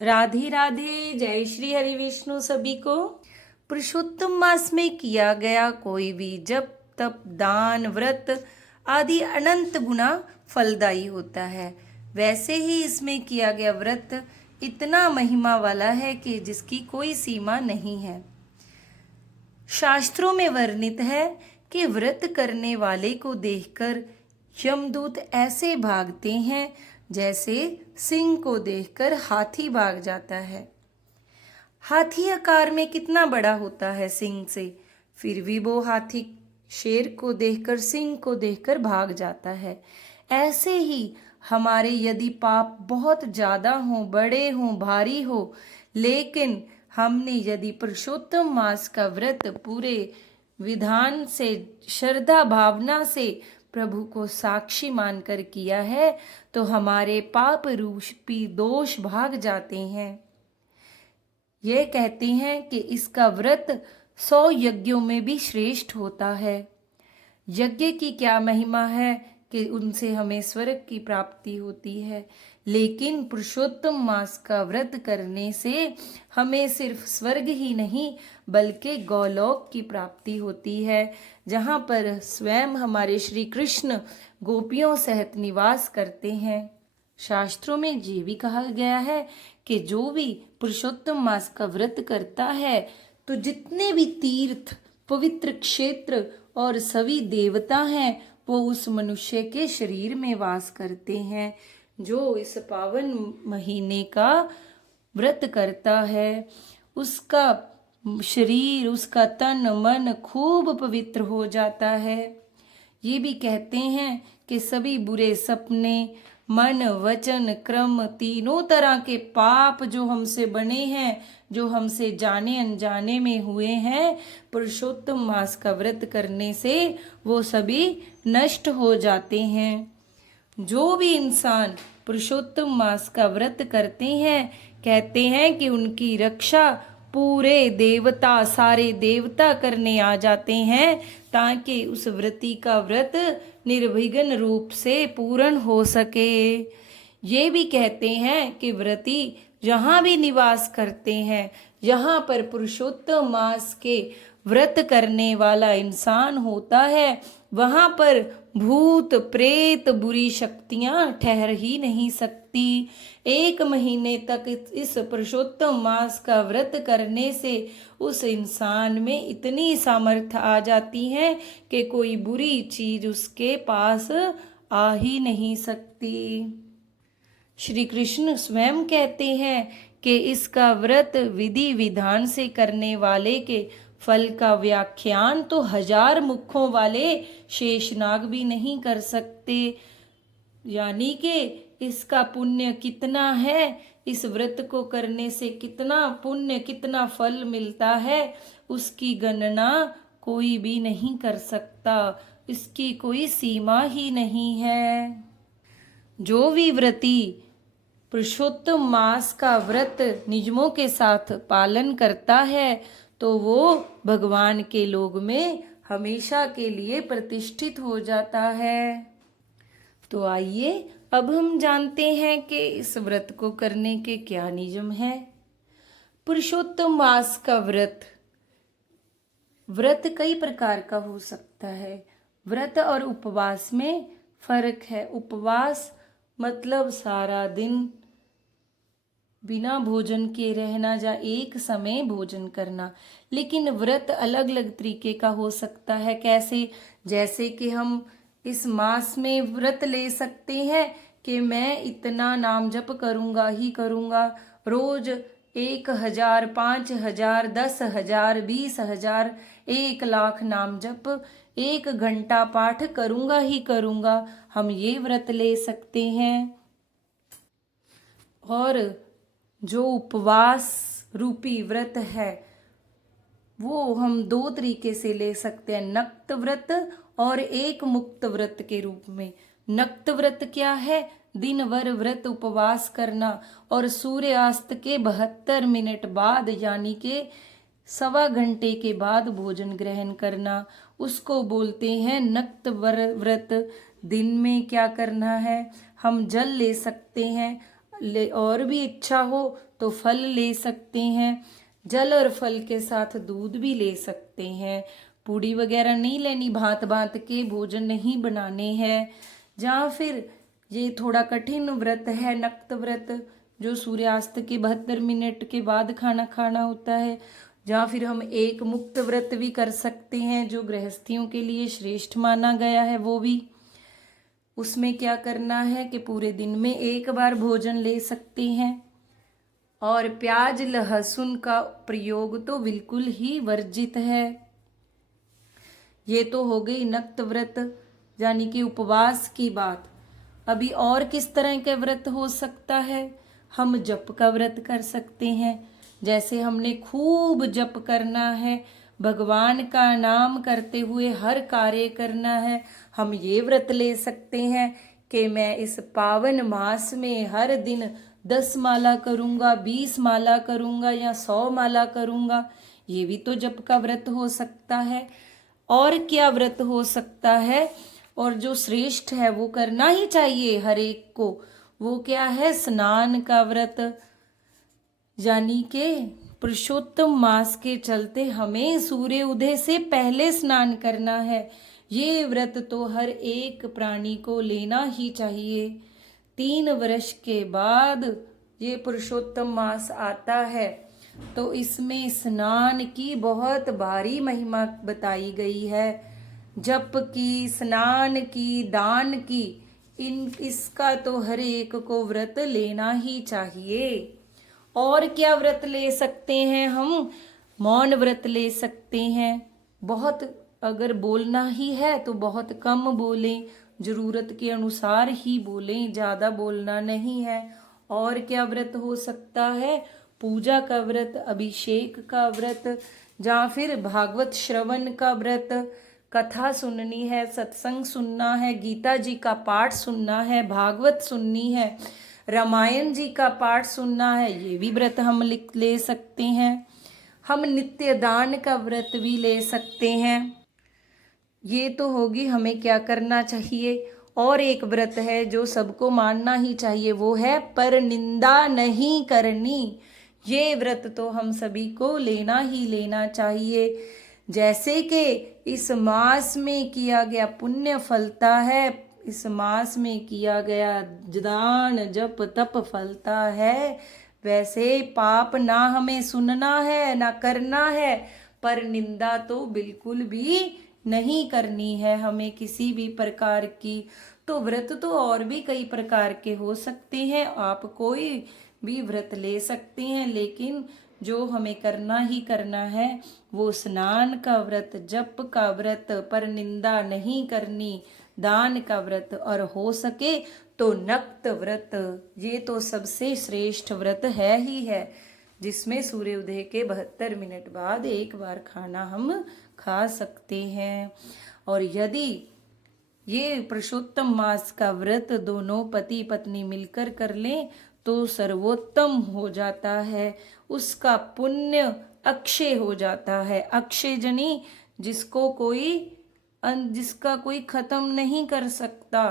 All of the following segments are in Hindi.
राधे राधे। जय श्री हरि विष्णु सभी को। पुरुषोत्तम मास में किया गया कोई भी जप तप दान व्रत आदि अनंत गुना फलदायी होता है। वैसे ही इसमें किया गया व्रत इतना महिमा वाला है कि जिसकी कोई सीमा नहीं है। शास्त्रों में वर्णित है कि व्रत करने वाले को देखकर यमदूत ऐसे भागते हैं जैसे सिंह को देखकर हाथी भाग जाता है। हाथी आकार में कितना बड़ा होता है सिंह से, फिर भी वो हाथी शेर को देखकर सिंह को देखकर भाग जाता है। ऐसे ही हमारे यदि पाप बहुत ज़्यादा हों, बड़े हों, भारी हो, लेकिन हमने यदि पुरुषोत्तम मास का व्रत पूरे विधान से श्रद्धा भावना से प्रभु को साक्षी मानकर किया है तो हमारे पाप रूपी दोष भाग जाते हैं। यह कहते हैं कि इसका व्रत 100 यज्ञों में भी श्रेष्ठ होता है। यज्ञ की क्या महिमा है कि उनसे हमें स्वर्ग की प्राप्ति होती है, लेकिन पुरुषोत्तम मास का व्रत करने से हमें सिर्फ स्वर्ग ही नहीं बल्कि गौलोक की प्राप्ति होती है, जहाँ पर स्वयं हमारे श्री कृष्ण गोपियों सहित निवास करते हैं। शास्त्रों में ये भी कहा गया है कि जो भी पुरुषोत्तम मास का व्रत करता है तो जितने भी तीर्थ पवित्र क्षेत्र और सभी देवता हैं वो उस मनुष्य के शरीर में वास करते हैं। जो इस पावन महीने का व्रत करता है उसका शरीर, उसका तन मन खूब पवित्र हो जाता है। ये भी कहते हैं कि सभी बुरे सपने, मन वचन क्रम तीनों तरह के पाप जो हमसे बने हैं, जो हमसे जाने अनजाने में हुए हैं, पुरुषोत्तम मास का व्रत करने से वो सभी नष्ट हो जाते हैं। जो भी इंसान पुरुषोत्तम मास का व्रत करते हैं कहते हैं कि उनकी रक्षा पूरे देवता, सारे देवता करने आ जाते हैं ताकि उस व्रती का व्रत निर्विघ्न रूप से पूर्ण हो सके। ये भी कहते हैं कि व्रती जहाँ भी निवास करते हैं, जहाँ पर पुरुषोत्तम मास के व्रत करने वाला इंसान होता है, वहाँ पर भूत प्रेत बुरी शक्तियाँ ठहर ही नहीं सकती। 1 महीने तक इस पुरुषोत्तम मास का व्रत करने से उस इंसान में इतनी सामर्थ्य आ जाती है कि कोई बुरी चीज उसके पास आ ही नहीं सकती। श्री कृष्ण स्वयं कहते हैं कि इसका व्रत विधि विधान से करने वाले के फल का व्याख्यान तो 1000 मुखों वाले शेषनाग भी नहीं कर सकते। यानी कि इसका पुण्य कितना है, इस व्रत को करने से कितना पुण्य कितना फल मिलता है, उसकी गणना कोई भी नहीं कर सकता, इसकी कोई सीमा ही नहीं है। जो भी व्रती पुरुषोत्तम मास का व्रत नियमों के साथ पालन करता है तो वो भगवान के लोक में हमेशा के लिए प्रतिष्ठित हो जाता है। तो आइए अब हम जानते हैं कि इस व्रत को करने के क्या नियम हैं। पुरुषोत्तम मास का व्रत कई प्रकार का हो सकता है। व्रत और उपवास में फर्क है। उपवास मतलब सारा दिन बिना भोजन के रहना या एक समय भोजन करना, लेकिन व्रत अलग अलग तरीके का हो सकता है। कैसे? जैसे कि हम इस मास में व्रत ले सकते हैं कि मैं इतना नाम जप करूँगा ही करूँगा, रोज 1000, 5000, 10,000, 20,000, 1,00,000 नाम जप 1 घंटा पाठ करूँगा ही करूँगा, हम ये व्रत ले सकते हैं। और जो उपवास रूपी व्रत है वो हम 2 तरीके से ले सकते हैं, नक्त व्रत और एक मुक्त व्रत के रूप में। नक्त व्रत क्या है? दिन भर व्रत उपवास करना और सूर्यास्त के 72 मिनट बाद यानी कि 1.25 घंटे के बाद भोजन ग्रहण करना, उसको बोलते हैं नक्त व्रत। दिन में क्या करना है? हम जल ले सकते हैं, और भी इच्छा हो तो फल ले सकते हैं, जल और फल के साथ दूध भी ले सकते हैं। पूड़ी वगैरह नहीं लेनी, भांत भांत के भोजन नहीं बनाने हैं। जहाँ फिर ये थोड़ा कठिन व्रत है, नक्त व्रत, जो सूर्यास्त के 72 मिनट के बाद खाना खाना होता है। जहाँ फिर हम एक मुक्त व्रत भी कर सकते हैं, जो गृहस्थियों के लिए श्रेष्ठ माना गया है। वो भी उसमें क्या करना है कि पूरे दिन में एक बार भोजन ले सकते हैं, और प्याज लहसुन का प्रयोग तो बिल्कुल ही वर्जित है। ये तो हो गई नक्त व्रत यानी कि उपवास की बात। अभी और किस तरह के व्रत हो सकता है? हम जप का व्रत कर सकते हैं। जैसे हमने खूब जप करना है, भगवान का नाम करते हुए हर कार्य करना है, हम ये व्रत ले सकते हैं कि मैं इस पावन मास में हर दिन 10 माला करूँगा, 20 माला करूँगा या 100 माला करूँगा। ये भी तो जप का व्रत हो सकता है। और क्या व्रत हो सकता है? और जो श्रेष्ठ है वो करना ही चाहिए हर एक को, वो क्या है? स्नान का व्रत, यानी कि पुरुषोत्तम मास के चलते हमें सूर्य उदय से पहले स्नान करना है। ये व्रत तो हर एक प्राणी को लेना ही चाहिए। 3 वर्ष के बाद ये पुरुषोत्तम मास आता है, तो इसमें स्नान की बहुत भारी महिमा बताई गई है। जप की, स्नान की, दान की, इसका तो हर एक को व्रत लेना ही चाहिए। और क्या व्रत ले सकते हैं हम? मौन व्रत ले सकते हैं। बहुत अगर बोलना ही है तो बहुत कम बोलें, जरूरत के अनुसार ही बोलें, ज़्यादा बोलना नहीं है। और क्या व्रत हो सकता है? पूजा का व्रत, अभिषेक का व्रत, या फिर भागवत श्रवण का व्रत, कथा सुननी है, सत्संग सुनना है, गीता जी का पाठ सुनना है, भागवत सुननी है, रामायण जी का पाठ सुनना है, ये भी व्रत हम ले सकते हैं। हम नित्य दान का व्रत भी ले सकते हैं। ये तो होगी हमें क्या करना चाहिए। और एक व्रत है जो सबको मानना ही चाहिए, वो है पर निंदा नहीं करनी। ये व्रत तो हम सभी को लेना ही लेना चाहिए। जैसे कि इस मास में किया गया पुण्य फलता है, इस मास में किया गया दान जप तप फलता है, वैसे पाप ना हमें सुनना है ना करना है, पर निंदा तो बिल्कुल भी नहीं करनी है हमें किसी भी प्रकार की। तो व्रत तो और भी कई प्रकार के हो सकते हैं, आप कोई भी व्रत ले सकते हैं, लेकिन जो हमें करना ही करना है वो स्नान का व्रत, जप का व्रत, पर निंदा नहीं करनी, दान का व्रत, और हो सके तो नक्त व्रत। ये तो सबसे श्रेष्ठ व्रत है ही है, जिसमें सूर्योदय के 72 मिनट बाद एक बार खाना हम खा सकते हैं। और यदि ये पुरुषोत्तम मास का व्रत दोनों पति पत्नी मिलकर कर लें तो सर्वोत्तम हो जाता है, उसका पुण्य अक्षय हो जाता है। अक्षय जनी जिसका कोई खत्म नहीं कर सकता।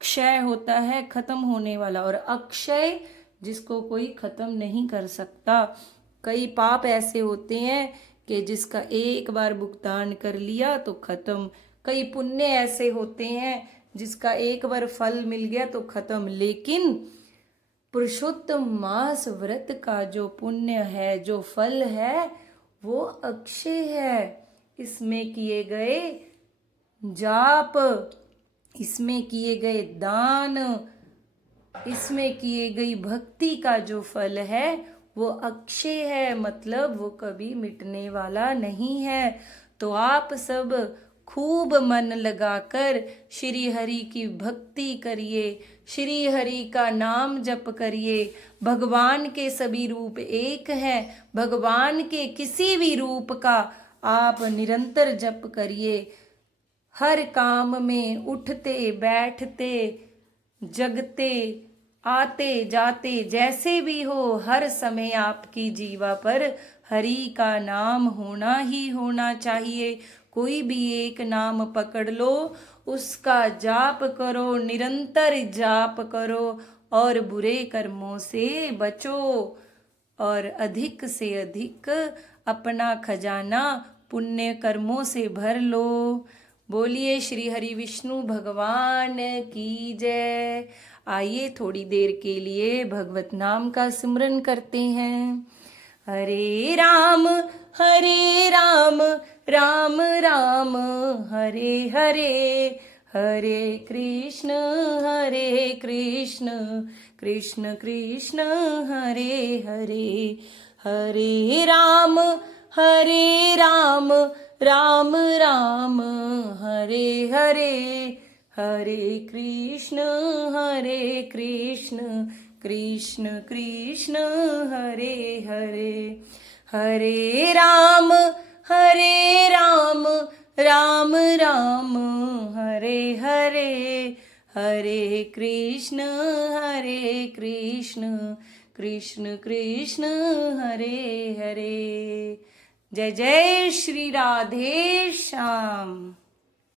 क्षय होता है खत्म होने वाला, और अक्षय जिसको कोई खत्म नहीं कर सकता। कई पाप ऐसे होते हैं कि जिसका एक बार भुगतान कर लिया तो खत्म। कई पुण्य ऐसे होते हैं जिसका एक बार फल मिल गया तो खत्म। लेकिन पुरुषोत्तम मास व्रत का जो पुण्य है, जो फल है, वो अक्षय है। इसमें किए गए जाप, इसमें किए गए दान, इसमें किए गई भक्ति का जो फल है वो अक्षय है, मतलब वो कभी मिटने वाला नहीं है। तो आप सब खूब मन लगाकर श्री हरि की भक्ति करिए, श्री हरि का नाम जप करिए। भगवान के सभी रूप एक हैं, भगवान के किसी भी रूप का आप निरंतर जप करिए। हर काम में उठते बैठते जगते आते जाते जैसे भी हो, हर समय आपकी जीवा पर हरि का नाम होना ही होना चाहिए। कोई भी एक नाम पकड़ लो, उसका जाप करो, निरंतर जाप करो और बुरे कर्मों से बचो। और अधिक से अधिक अपना खजाना पुण्य कर्मों से भर लो। बोलिए श्री हरि विष्णु भगवान की जय। आइए थोड़ी देर के लिए भगवत नाम का सिमरन करते हैं। हरे राम राम राम हरे हरे, हरे कृष्ण कृष्ण कृष्ण हरे हरे। हरे राम राम राम हरे हरे, हरे कृष्ण कृष्ण कृष्ण हरे हरे। हरे राम राम राम हरे हरे, हरे कृष्ण कृष्ण कृष्ण हरे हरे। जय जय श्री राधे श्याम।